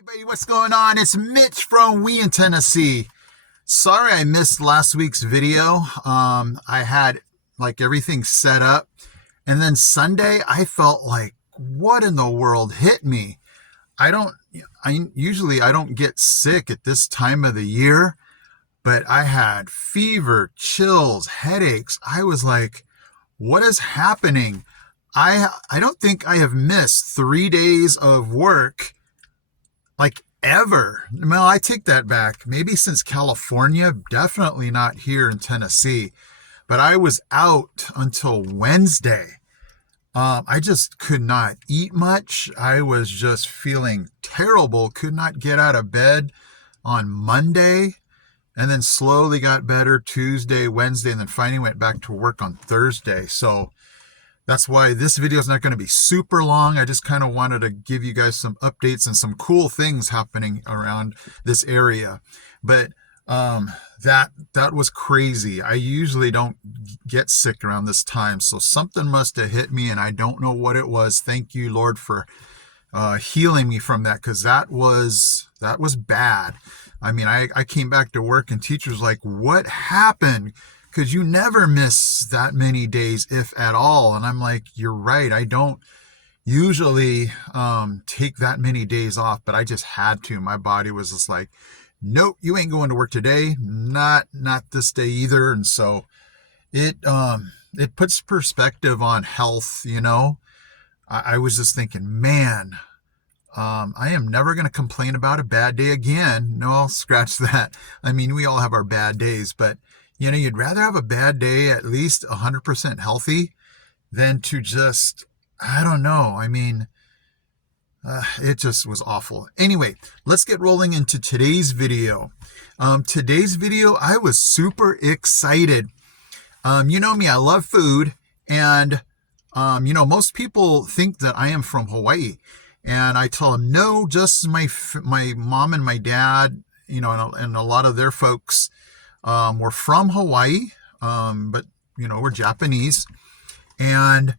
Everybody, what's going on? It's Mitch from Oone, Tennessee. Sorry I missed last week's video. I had like everything set up, and then Sunday I felt like, what in the world hit me? I don't usually I don't get sick at this time of the year, but I had fever, chills, headaches. I was like, what is happening? I don't think I have missed 3 days of work like ever. Well, I take that back. Maybe since California, definitely not here in Tennessee. But I was out until Wednesday. I just could not eat much. I was just feeling terrible. Could not get out of bed on Monday, and then slowly got better Tuesday, Wednesday, and then finally went back to work on Thursday. So that's why this video is not going to be super long. I just kind of wanted to give you guys some updates and some cool things happening around this area. But that was crazy. I usually don't get sick around this time, so something must have hit me, and I don't know what it was. Thank you, Lord, for healing me from that, because that was bad. I mean, I came back to work and teachers like, what happened? Because you never miss that many days, if at all. And I'm like, you're right. I don't usually take that many days off, but I just had to. My body was just like, nope, you ain't going to work today. Not this day either. And so it puts perspective on health. You know, I was just thinking, man, I am never going to complain about a bad day again. No, I'll scratch that. I mean, we all have our bad days, but you know, you'd rather have a bad day at least 100% healthy than to just, I don't know. I mean, it just was awful. Anyway, let's get rolling into today's video. Today's video, I was super excited. You know me, I love food. And, you know, most people think that I am from Hawaii. And I tell them, no, just my mom and my dad, you know, and a lot of their folks we're from Hawaii, but, you know, we're Japanese. And,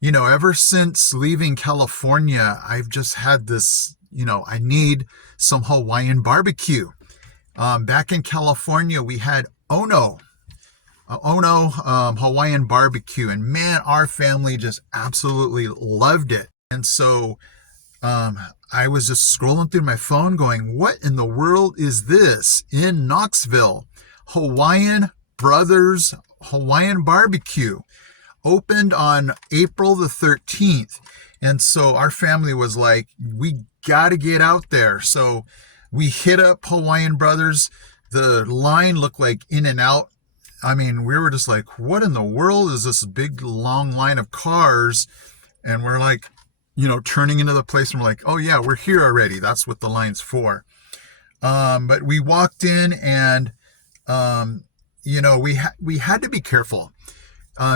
you know, ever since leaving California, I've just had this, you know, I need some Hawaiian barbecue. Back in California, we had oone Hawaiian barbecue. And man, our family just absolutely loved it. And so I was just scrolling through my phone going, what in the world is this in Knoxville? Hawaiian Brothers Hawaiian Barbecue opened on April the 13th. And so our family was like, we got to get out there. So we hit up Hawaiian Brothers. The line looked like In-N-Out. I mean, we were just like, what in the world is this big long line of cars? And we're like, you know, turning into the place, and we're like, oh yeah, we're here already. That's what the line's for. But we walked in, and you know, we had to be careful.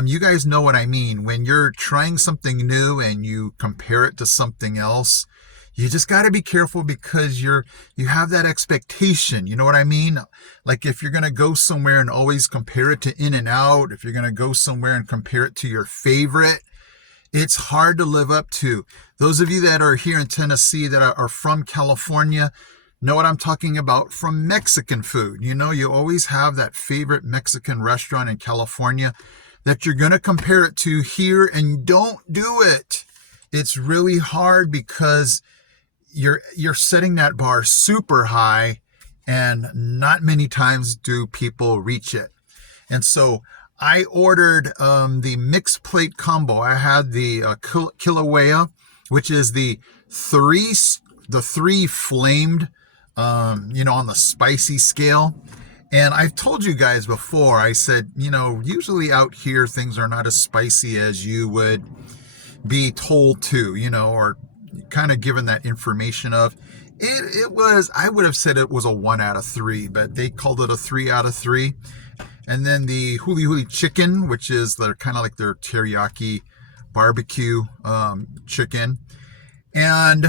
You guys know what I mean. When you're trying something new and you compare it to something else, you just got to be careful, because you have that expectation. You know what I mean? Like if you're going to go somewhere and always compare it to In-N-Out, if you're going to go somewhere and compare it to your favorite, it's hard to live up to. Those of you that are here in Tennessee that are from California know what I'm talking about from Mexican food. You know, you always have that favorite Mexican restaurant in California that you're going to compare it to here, and don't do it. It's really hard because you're setting that bar super high, and not many times do people reach it. And so I ordered the mixed plate combo. I had the Kilauea, which is the three flamed, you know, on the spicy scale. And I've told you guys before, I said, you know, usually out here things are not as spicy as you would be told to, you know, or kind of given that information of. It was, I would have said it was a 1 out of 3, but they called it a 3 out of 3. And then the huli huli chicken, which is their kind of like their teriyaki barbecue chicken. And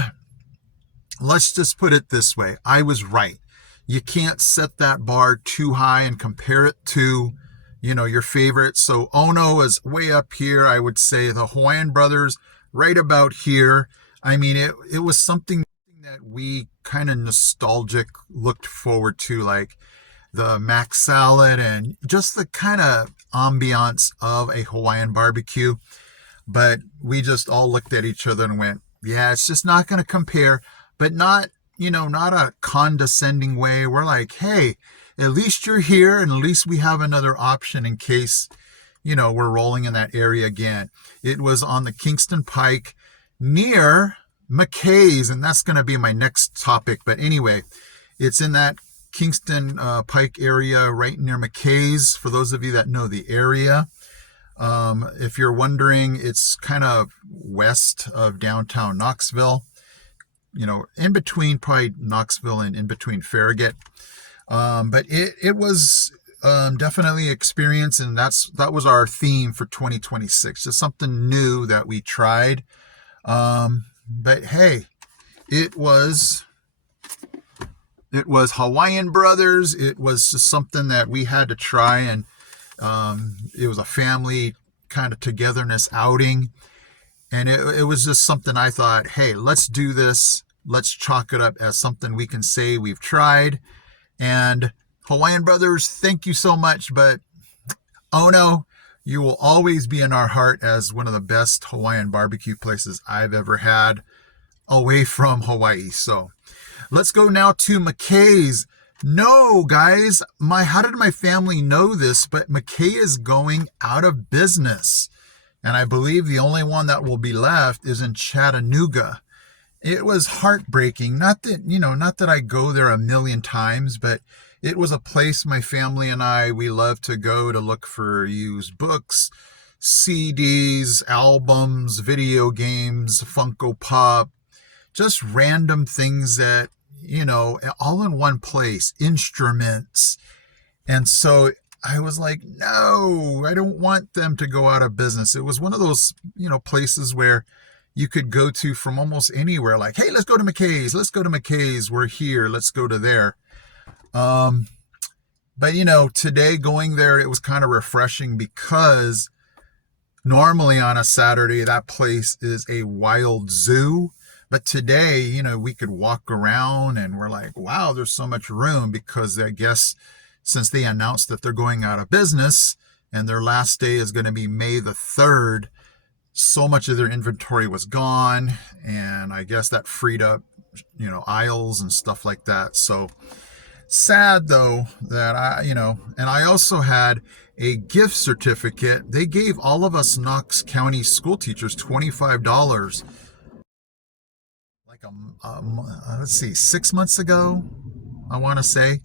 let's just put it this way. I was right. You can't set that bar too high and compare it to, you know, your favorite. So Ono is way up here. I would say the Hawaiian Brothers right about here. I mean, it was something that that we kind of nostalgic looked forward to, like the mac salad and just the kind of ambiance of a Hawaiian barbecue. But we just all looked at each other and went, yeah, it's just not going to compare, but not, not a condescending way. We're like, hey, at least you're here, and at least we have another option in case, we're rolling in that area again. It was on the Kingston Pike near McKay's, and that's going to be my next topic. But anyway, it's in that Kingston Pike area right near McKay's, for those of you that know the area. If you're wondering, it's kind of west of downtown Knoxville, in between probably Knoxville and in between Farragut. But it was definitely experience, and that was our theme for 2026. Just something new that we tried. But hey, it was Hawaiian Brothers. It was just something that we had to try, and it was a family kind of togetherness outing. And it was just something I thought, hey, let's do this. Let's chalk it up as something we can say we've tried. And Hawaiian Brothers, thank you so much. But oone, you will always be in our heart as one of the best Hawaiian barbecue places I've ever had away from Hawaii. So let's go now to McKay's. No, guys, how did my family know this? But McKay is going out of business. And I believe the only one that will be left is in Chattanooga. It was heartbreaking. Not that I go there a million times, but it was a place my family and we love to go to look for used books, CDs, albums, video games, Funko Pop, just random things that, all in one place, instruments. And so I was like, no, I don't want them to go out of business. It was one of those, places where you could go to from almost anywhere. Like, hey, let's go to McKay's. Let's go to McKay's. We're here. Let's go to there. But today going there, it was kind of refreshing because normally on a Saturday, that place is a wild zoo. But today, we could walk around and we're like, wow, there's so much room, because I guess since they announced that they're going out of business and their last day is going to be May the 3rd, so much of their inventory was gone. And I guess that freed up, aisles and stuff like that. So sad though that and I also had a gift certificate. They gave all of us Knox County school teachers $25. Like let's see, 6 months ago, I want to say.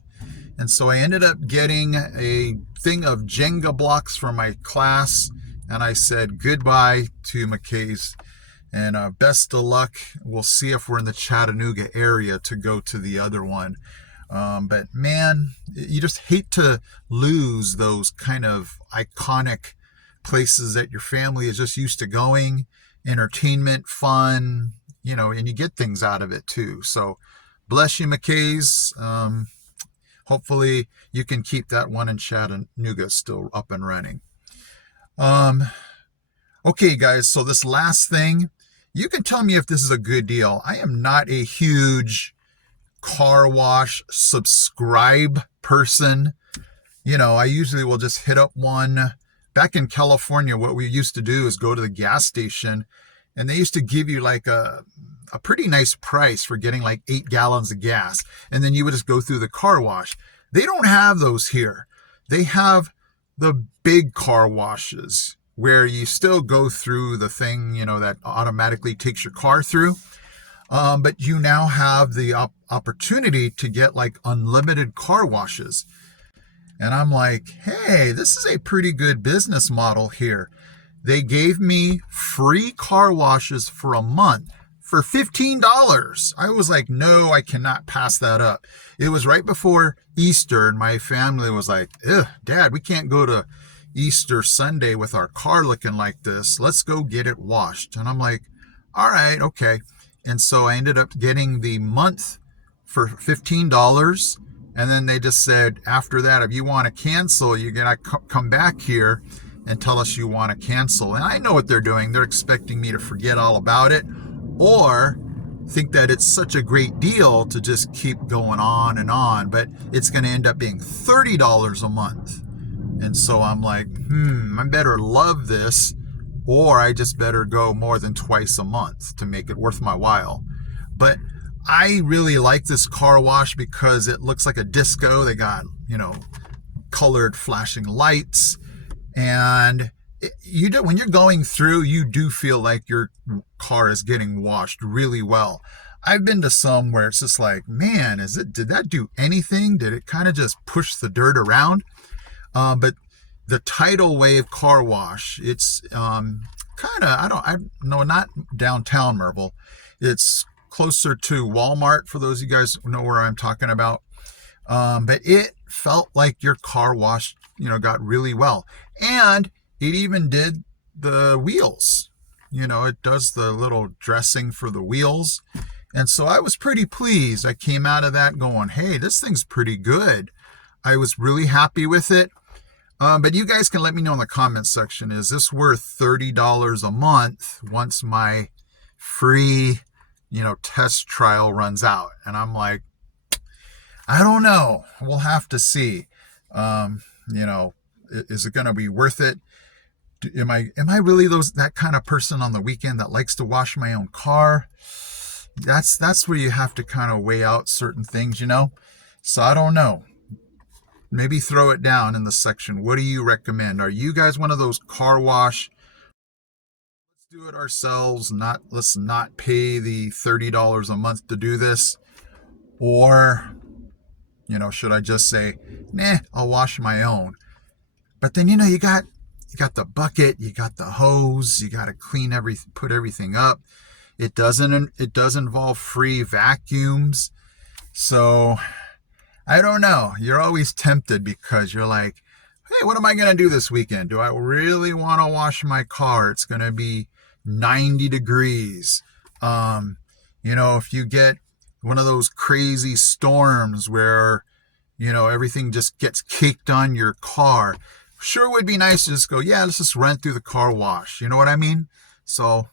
And so I ended up getting a thing of Jenga blocks for my class, and I said goodbye to McKay's, and best of luck. We'll see if we're in the Chattanooga area to go to the other one. But man, you just hate to lose those kind of iconic places that your family is just used to going, entertainment, fun, and you get things out of it too. So bless you, McKay's. Hopefully you can keep that one in Chattanooga still up and running. Okay, guys, so this last thing, you can tell me if this is a good deal. I am not a huge car wash subscribe person. I usually will just hit up one. Back in California, what we used to do is go to the gas station, and they used to give you like a pretty nice price for getting like 8 gallons of gas. And then you would just go through the car wash. They don't have those here. They have the big car washes where you still go through the thing, that automatically takes your car through. But you now have the opportunity to get like unlimited car washes. And I'm like, hey, this is a pretty good business model here. They gave me free car washes for a month for $15. I was like, no, I cannot pass that up. It was right before Easter, and my family was like, Dad, we can't go to Easter Sunday with our car looking like this. Let's go get it washed. And I'm like, all right, okay. And so I ended up getting the month for $15. And then they just said, after that, if you want to cancel, you're going to come back here and tell us you want to cancel. And I know what they're doing. They're expecting me to forget all about it, or think that it's such a great deal to just keep going on, but it's going to end up being $30 a month. And so I'm like, I better love this, or I just better go more than twice a month to make it worth my while. But I really like this car wash because it looks like a disco. They got, colored flashing lights, and when you're going through, you do feel like your car is getting washed really well. I've been to some where it's just like, man, did that do anything? Did it kind of just push the dirt around? But the Tidal Wave Car Wash, it's not downtown Myrtle. It's closer to Walmart, for those of you guys who know where I'm talking about. But it felt like your car wash, got really well. And it even did the wheels. It does the little dressing for the wheels. And so I was pretty pleased. I came out of that going, hey, this thing's pretty good. I was really happy with it. But you guys can let me know in the comments section, is this worth $30 a month once my free, test trial runs out? And I'm like, I don't know. We'll have to see. Is it going to be worth it? Am I really that kind of person on the weekend that likes to wash my own car? That's where you have to kind of weigh out certain things, So I don't know. Maybe throw it down in the section. What do you recommend? Are you guys one of those car wash? Let's do it ourselves. Let's not pay the $30 a month to do this. Or, should I just say, nah, I'll wash my own. But then, you got the bucket, you got the hose, you got to clean everything, put everything up. It does involve free vacuums. So I don't know. You're always tempted because you're like, hey, what am I going to do this weekend? Do I really want to wash my car? It's going to be 90 degrees. If you get one of those crazy storms where, everything just gets caked on your car, sure would be nice to just go, yeah, let's just run through the car wash. You know what I mean? So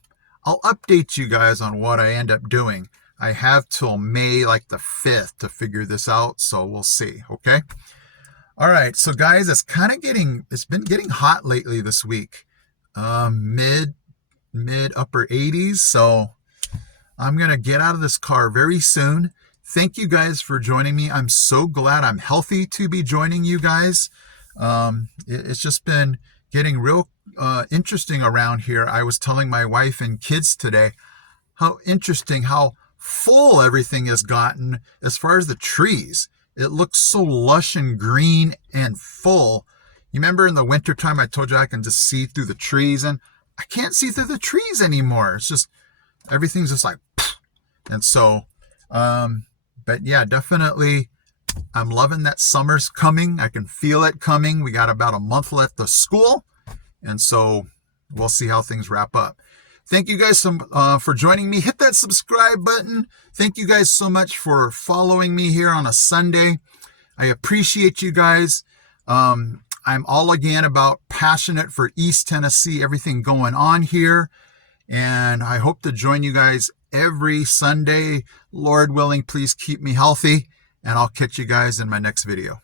I'll update you guys on what I end up doing. I have till May like the 5th to figure this out, so we'll see, okay? All right, so guys, it's been getting hot lately this week. Mid upper 80s, so I'm going to get out of this car very soon. Thank you guys for joining me. I'm so glad I'm healthy to be joining you guys. It's just been getting real interesting around here. I was telling my wife and kids today how interesting, how full everything has gotten as far as the trees. It looks so lush and green and full. You remember in the wintertime I told you I can just see through the trees, and I can't see through the trees anymore. It's just, everything's just like, and so, but yeah, definitely I'm loving that summer's coming. I can feel it coming. We got about a month left of school, and so we'll see how things wrap up. Thank you guys for joining me. Hit that subscribe button. Thank you guys so much for following me here on a Sunday. I appreciate you guys. I'm all again about passionate for East Tennessee, everything going on here. And I hope to join you guys every Sunday. Lord willing, please keep me healthy. And I'll catch you guys in my next video.